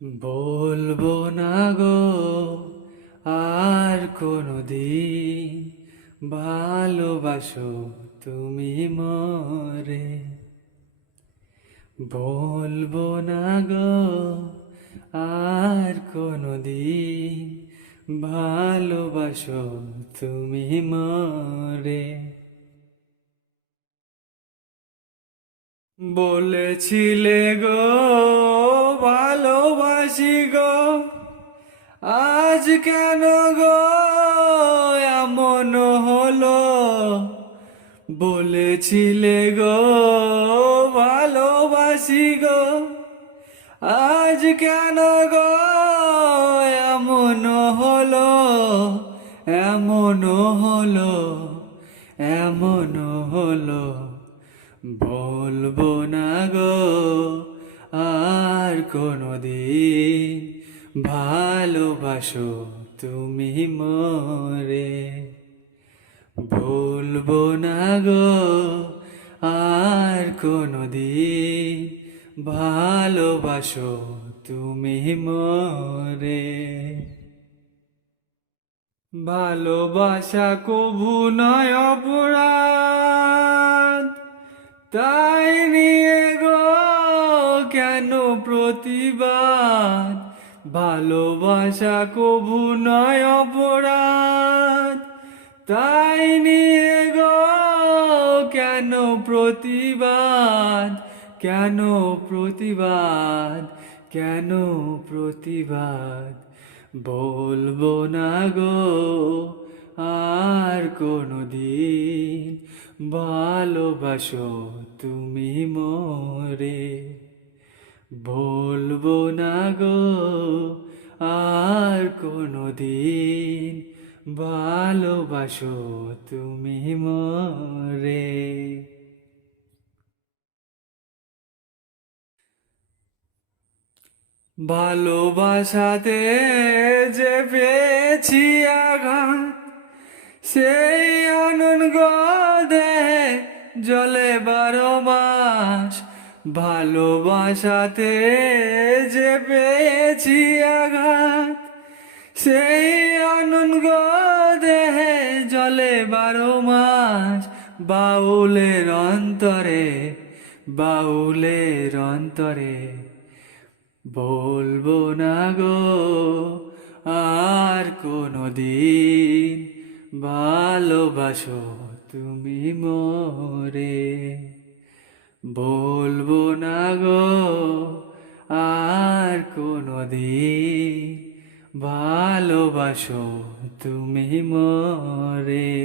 বলবো না গো আর কোনদিন ভালোবাসো তুমি মরে। বলবো না গো আর কোনদিন ভালোবাসো তুমি মরে। বলেছিলে গো ভালোবাসি গো, আজ কেন গো এমন হলো? বলেছিলে গো ভালোবাসি গো, আজ কেন গো এমন হলো? এমন হলো, এমন হলো। বলবো না গো আর কোনদিন ভালোবাসো তুমি মরে। বলবো না গো আর কোনদিন ভালোবাসো তুমি মরে। ভালোবাসা কভু নয় অপরাধ, তাই নিয়ে গো কেন প্রতিবাদ? ভালোবাসা কভু নয় অপরাধ, তাই নিয়ে গো কেন প্রতিবাদ? কেন প্রতিবাদ? কেন প্রতিবাদ? বলবো না গো আর কোনদিন ভালোবাসো তুমি মরে। বলবো না গো আর কোনদিন ভালোবাসো তুমি মরে। ভালোবাসাতে যে পেয়েছি আঘাত, সেই আনন্দ দেহে জলে 12 মাস। ভালোবাসাতে যে পেয়েছি আঘাত, সেই আনন্দ দেহে জলে 12 মাস। বাউলের অন্তরে, বাউলের অন্তরে বলবো না গো আর কোনদিন ভালোবাসো তুমি মরে। বলবো না গো আর কোনদিন ভালোবাসো তুমি মরে।